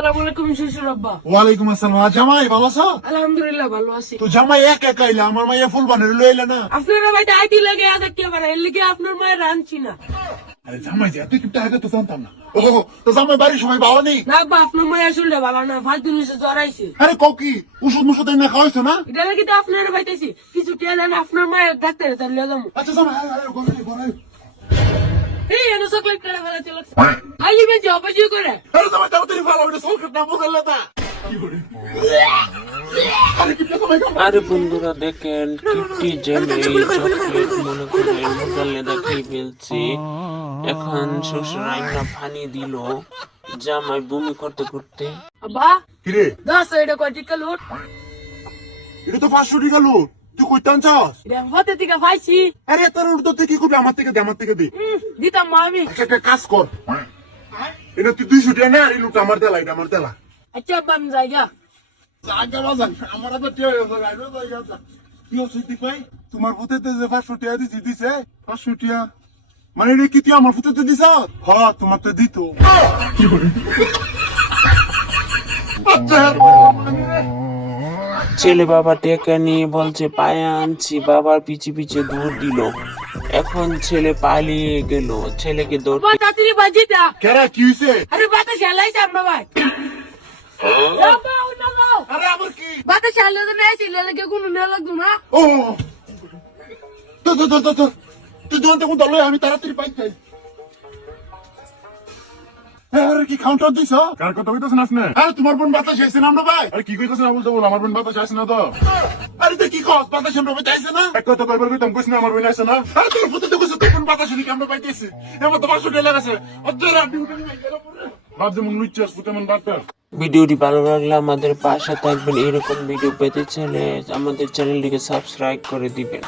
আসসালামু আলাইকুম শ্বশুর আব্বা। ওয়ালাইকুম আসসালাম। জামাই ভালো আছো? আলহামদুলিল্লাহ ভালো আছি। তো জামাই এক আইলা, আমার মাইয়া ফুল বানারে লইলা না। আপনারা ভাইটা আইটি লাগে আদা কে বানা এর লিগে আপনার মায়ের রানছি না। আরে জামাই যে তুই কিটা আগে তো জানতাম না। ও তো জামাই বাড়ির সবাই ভালো নেই? না আব্বা আপনার মায়ের আসলে ভালো না, ফালতু নিচে জ্বরাইছে। আরে ককি ওষুধ মুষুধ এনে খাওয়াইছো না? এটা লাগি তো আপনারা ভাইটাছি কিছু টিয়া দেন আপনার মায়ের ডাক্তারে তার লিয়ে যাবো। আচ্ছা জামাই আরে গড়াই গড়াই। এই এনো চকলেট করে ফেলা চলো আইলি বেজে অপেক্ষা করে। আরে জামাই তাড়াতাড়ি ভালো এটা সলকেট না বদলে তা। কি করে? আরে কিটা জামাই কাম। আরে বন্ধুরা দেখেন কিটি জেলে চকলেট মনে করে মোবাইলে দেখাই ফেলছি। এখন শ্বশুর আইনা পানি দিল জামাই বমি করতে করতে। আব্বা কি রে? দশ এটা কয় টিকা লুট। এটা তো 500 টাকা লো। তুই কইতাম চাস? এটা হতে থেকে পাইছি। আরে তোর উর্দু থেকে কি করবি? আমার থেকে দে, আমার থেকে দে। দিতাম মা আমি। আচ্ছা একটা কাজ কর। এটা তুই 200 টাকা না, এই লুট আমার দেলা, এটা আমার দেলা। আচ্ছা আব্বা আমি যাই গা। জায়গা বাজান আমার আবার টিয়া হয়ে গেল, আইলো জায়গা। কি হচ্ছে ঠিক ভাই? তোমার ফুতেতে যে 500 টাকা দিছে 500 টাকা মানে রে কি তুই আমার ফুতেতে দিছ? হ্যাঁ তোমার তো দিত। কি করে? আচ্ছা ছেলে বাবা টেকা নিয়ে বলছে পায়ে আনছি, বাবার পিছে পিছে দৌড় দিল। এখন ছেলে পালিয়ে গেল, ছেলেকে দৌড় আব্বা তাড়াতাড়ি বাজিটা। কেরা কি হইছে? আরে বাতাস হেলাইছে আমরা ভাই। আব্বা উঠা যাও। আরে আমার কি? বাতাস হেলে তো নাই ছিল লাগে কোনো না লাগতো না। ও তো তুই দোকানটা কোন দলে আমি তাড়াতাড়ি পাই চাই। আরে কি কাউন্টার দিছ? কার কথা কইতাছ না আপনি? আরে তোমার বোন বাতাস আইছে না আমরা ভাই? আরে কি কইতাছ না বলতে বল, আমার বোন বাতাস আইছে না তো। আরে তুই কি কস? বাতাস আমরা ভাই আইছে না? এক কথা কইবার কইতাম কইছ না আমার বোন আইছে না? আরে তোর ফুতে তো কইছ তোর বোন বাতাস নাকি আমরা পাইতেছি। এমন তো 500 টাকা লাগাছে। অদ্দরা ডিউটি নাই গেল পরে। বাপ যেমন লুচ্চাস ফুতে মন বাতা। ভিডিওটি ভালো লাগলে আমাদের পাশে থাকবেন। এরকম ভিডিও পেতে চাইলে আমাদের চ্যানেলটিকে সাবস্ক্রাইব করে দিবেন।